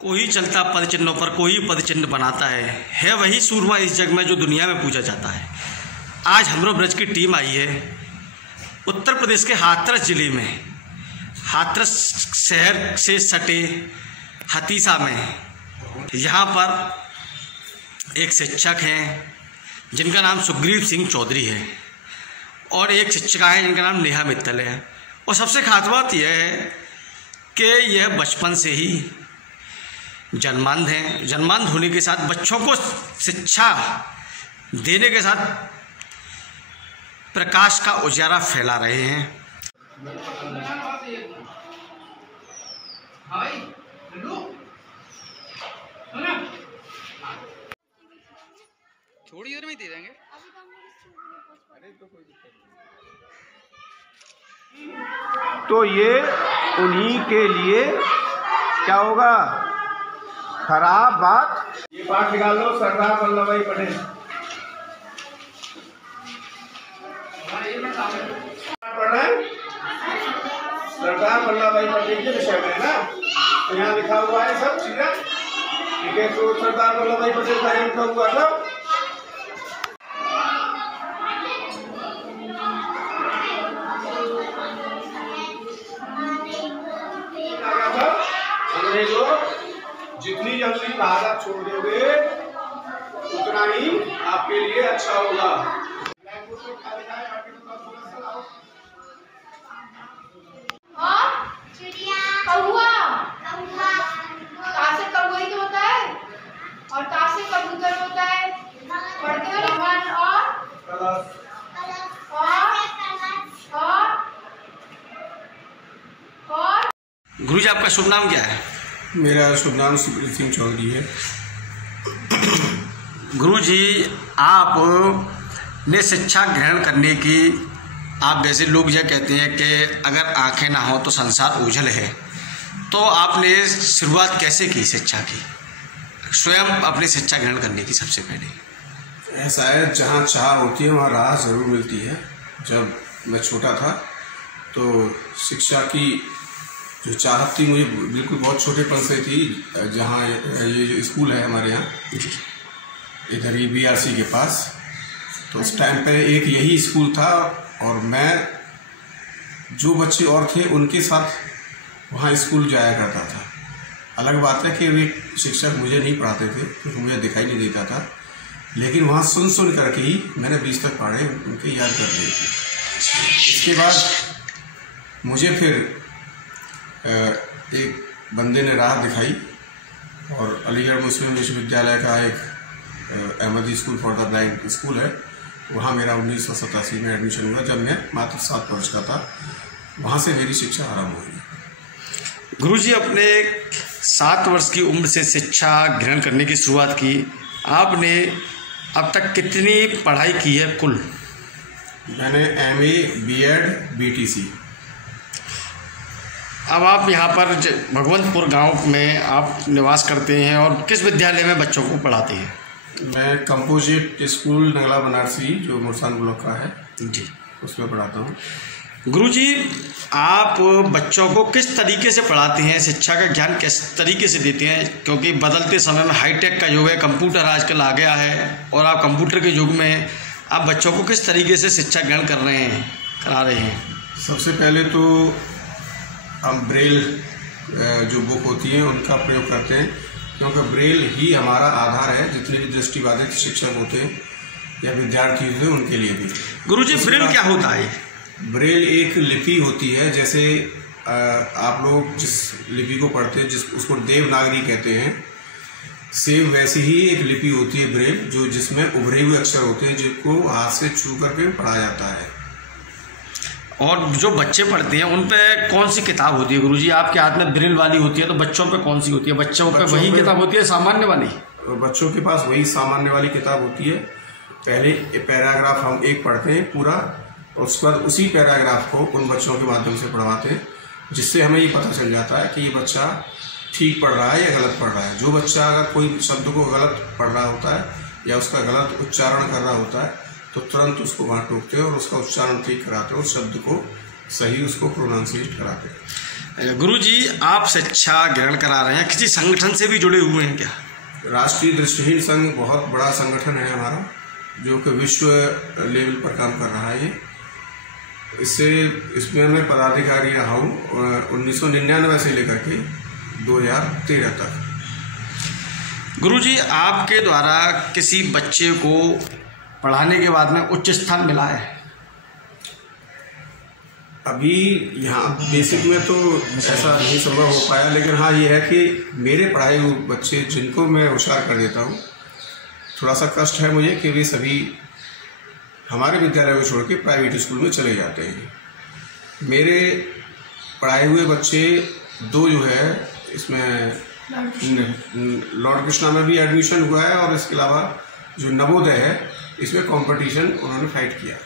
कोई चलता पद चिन्हों पर कोई पद चिन्ह बनाता है वही सूरमा इस जग में जो दुनिया में पूजा जाता है। आज हमरो ब्रज की टीम आई है उत्तर प्रदेश के हाथरस जिले में, हाथरस शहर से सटे हतीसा में। यहाँ पर एक शिक्षक हैं जिनका नाम सुग्रीव सिंह चौधरी है और एक शिक्षिका है जिनका नाम नेहा मित्तल है। और सबसे खास बात यह है कि यह बचपन से ही जन्मांध हैं। जन्मांध होने के साथ बच्चों को शिक्षा देने के साथ प्रकाश का उजाला फैला रहे हैं। थोड़ी देर में दे देंगे। तो ये उन्हीं के लिए क्या होगा, खराब बात। ये पाठ निकाल लो, सरदार वल्लभ भाई पटेल। पढ़ रहे हैं सरदार वल्लभ भाई पटेल के विषय में ना, तो यहाँ लिखा हुआ है सब चीजें, ठीक है। तो सरदार वल्लभ भाई पटेल का जन्म कब हुआ था? जितनी जल्दी भारत छोड़ दोगे उतना ही आपके लिए अच्छा होगा। कौवा का से कौवा ही होता है और का से कबूतर होता है। पढ़ते हो भगवान और गुरुजी आपका शुभ नाम क्या है? मेरा शुभ नाम सुग्रीव सिंह चौधरी है। गुरुजी आप ने शिक्षा ग्रहण करने की, आप जैसे लोग यह कहते हैं कि अगर आंखें ना हो तो संसार उजल है, तो आपने शुरुआत कैसे की शिक्षा की, स्वयं अपनी शिक्षा ग्रहण करने की? सबसे पहले ऐसा है, जहाँ चाह होती है वहाँ राह ज़रूर मिलती है। जब मैं छोटा था तो शिक्षा की जो चाहत थी मुझे बिल्कुल बहुत छोटेपन से थी। जहाँ ये जो स्कूल है हमारे यहाँ इधर ही BRC के पास, तो उस टाइम पे एक यही स्कूल था और मैं जो बच्चे और थे उनके साथ वहाँ स्कूल जाया करता था। अलग बात है कि वे शिक्षक मुझे नहीं पढ़ाते थे क्योंकि मुझे दिखाई नहीं देता था, लेकिन वहाँ सुन करके ही मैंने 20 तक पढ़े, उनके याद कर रहे थे। इसके बाद मुझे फिर एक बंदे ने राह दिखाई और अलीगढ़ मुस्लिम विश्वविद्यालय का एक Ahmadi school for the blind school है, वहाँ मेरा 1987 में एडमिशन हुआ जब मैं मात्र 7 वर्ष का था। वहाँ से मेरी शिक्षा आरंभ हुई। गुरुजी अपने 7 वर्ष की उम्र से शिक्षा ग्रहण करने की शुरुआत की। आपने अब तक कितनी पढ़ाई की है कुल? मैंने MA B.Ed BTC। अब आप यहाँ पर भगवंतपुर गांव में आप निवास करते हैं और किस विद्यालय में बच्चों को पढ़ाते हैं? मैं कंपोजिट स्कूल नगला बनारसी जो मुरसान ब्लॉक का है जी, उसमें पढ़ाता हूँ। गुरुजी आप बच्चों को किस तरीके से पढ़ाते हैं, शिक्षा का ज्ञान किस तरीके से देते हैं? क्योंकि बदलते समय में हाईटेक का युग है, कंप्यूटर आजकल आ गया है और आप कंप्यूटर के युग में आप बच्चों को किस तरीके से शिक्षा ग्रहण करा रहे हैं? सबसे पहले तो हम ब्रेल जो बुक होती है उनका प्रयोग करते हैं, क्योंकि ब्रेल ही हमारा आधार है। जितने भी दृष्टिबाधित शिक्षक होते हैं या विद्यार्थी होते हैं उनके लिए भी। गुरुजी ब्रेल क्या होता है? ब्रेल एक लिपि होती है, जैसे आप लोग जिस लिपि को पढ़ते हैं उसको देवनागरी कहते हैं, सेम वैसी ही एक लिपि होती है ब्रेल, जो जिसमें उभरे हुए अक्षर होते हैं जिनको हाथ से छू करके पढ़ा जाता है। और जो बच्चे पढ़ते हैं उन पे कौन सी किताब होती है गुरुजी? आपके हाथ में ब्रेल वाली होती है, तो बच्चों पे कौन सी होती है? बच्चों पे वही किताब होती है सामान्य वाली? बच्चों के पास वही सामान्य वाली किताब होती है। पहले पैराग्राफ हम एक पढ़ते हैं पूरा, और उसके बाद उसी पैराग्राफ को उन बच्चों के माध्यम से पढ़वाते हैं, जिससे हमें ये पता चल जाता है कि ये बच्चा ठीक पढ़ रहा है या गलत पढ़ रहा है। जो बच्चा अगर कोई शब्द को गलत पढ़ रहा होता है या उसका गलत उच्चारण कर रहा होता है तो तुरंत उसको वहाँ टोकते हैं और उसका उच्चारण ठीक कराते हैं, उस शब्द को सही उसको प्रोनाउंसिएट कराते हैं। गुरुजी, आप शिक्षा ग्रहण करा रहे हैं, किसी संगठन से भी जुड़े हुए हैं क्या? राष्ट्रीय दृष्टिहीन संघ बहुत बड़ा संगठन है हमारा, जो कि विश्व लेवल पर काम कर रहा है। इसमें मैं पदाधिकारी रहा हूँ 1999 से लेकर के 2013 तक। गुरुजी, आपके द्वारा किसी बच्चे को पढ़ाने के बाद में उच्च स्थान मिला है? अभी यहाँ बेसिक में तो ऐसा नहीं संभव हो पाया, लेकिन हाँ ये है कि मेरे पढ़ाए हुए बच्चे जिनको मैं होशियार कर देता हूँ, थोड़ा सा कष्ट है मुझे कि वे सभी हमारे विद्यालय को छोड़ के प्राइवेट स्कूल में चले जाते हैं। मेरे पढ़ाए हुए बच्चे दो जो है, इसमें लॉर्ड कृष्णा में भी एडमिशन हुआ है और इसके अलावा जो नवोदय है इसमें कंपटीशन उन्होंने फाइट किया।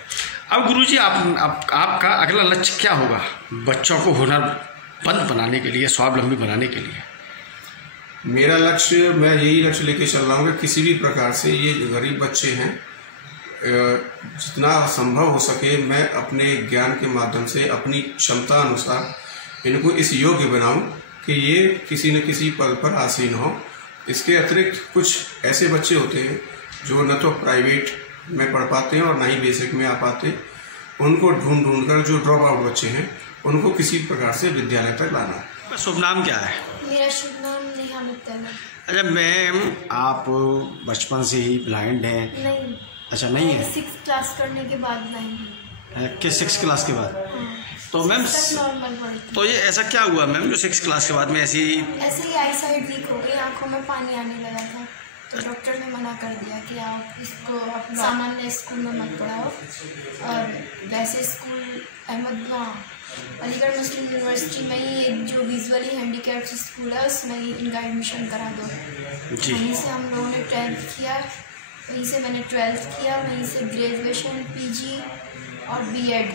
अब गुरुजी, आपका अगला लक्ष्य क्या होगा बच्चों को हुनरमंद बनाने के लिए, स्वावलंबी बनाने के लिए? मेरा लक्ष्य, मैं यही लक्ष्य लेके चल रहा हूँ कि किसी भी प्रकार से ये जो गरीब बच्चे हैं, जितना संभव हो सके मैं अपने ज्ञान के माध्यम से अपनी क्षमता अनुसार इनको इस योग्य बनाऊं कि ये किसी न किसी पद पर आसीन हो। इसके अतिरिक्त कुछ ऐसे बच्चे होते हैं जो न तो प्राइवेट में पढ़ पाते हैं और न ही बेसिक में आ पाते, उनको ढूंढ कर जो ड्रॉप आउट बच्चे हैं उनको किसी प्रकार से विद्यालय तक लाना। शुभ नाम क्या है? मेरा शुभ नाम नेहा मित्तल है। अच्छा मैम, आप बचपन से ही ब्लाइंड हैं? नहीं। अच्छा नहीं है? 6th क्लास करने के बाद ब्लाइंड है। किस 6th क्लास के बाद? तो मैम नॉर्मल पढ़ी। तो ये ऐसा क्या हुआ मैम जो 6th क्लास के बाद में ऐसे ही आई साइड वीक हो गई, आंखों में पानी आने लगा था, तो डॉक्टर ने मना कर दिया कि आप इसको सामान्य स्कूल में मत पढ़ाओ और वैसे स्कूल अलीगढ़ मुस्लिम यूनिवर्सिटी में ही एक जो विजुअली हैंडीकैप्ड स्कूल है उसमें ही इनका एडमिशन करा दो। वहीं से हम लोगों ने 10th किया, वहीं से मैंने 12th किया, वहीं से ग्रेजुएशन, पीजी और बीएड,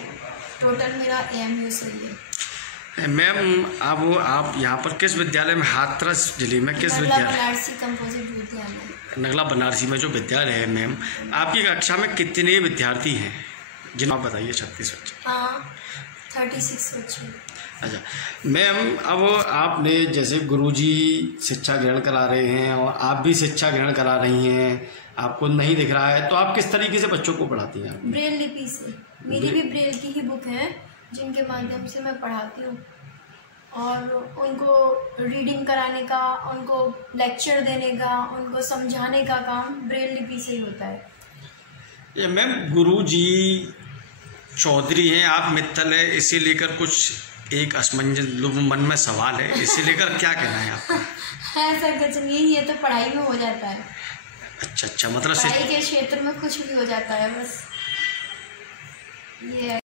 टोटल मेरा AMU से ही है। मैम, अब आप यहाँ पर किस विद्यालय में, हाथरस जिले में किस विद्यालय? बनारसी कंपोजिट विद्यालय, नगला बनारसी में जो विद्यालय है मैम, आपकी कक्षा में कितने विद्यार्थी हैं जिन्हें आप बताइए? 36 बच्चे। हाँ, 36 बच्चे। अच्छा मैम, अब आपने जैसे गुरुजी शिक्षा ग्रहण करा रहे हैं और आप भी शिक्षा ग्रहण करा रही हैं, आपको नहीं दिख रहा है, तो आप किस तरीके से बच्चों को पढ़ाती हैं? ब्रेल लिपि से। मेरी भी ब्रेल की ही बुक है जिनके माध्यम से मैं पढ़ाती हूँ और उनको रीडिंग कराने का, उनको लेक्चर देने का, उनको समझाने का काम ब्रेल लिपि से ही होता है। ये मैम, गुरुजी चौधरी हैं, आप मित्तल है, इसे लेकर कुछ एक असमंजस मन में सवाल है, इसे लेकर क्या कहना है आपका? ऐसा कुछ नहीं, ये तो पढ़ाई में हो जाता है। अच्छा, मतलब पढ़ाई के क्षेत्र में कुछ भी हो जाता है, बस ये है।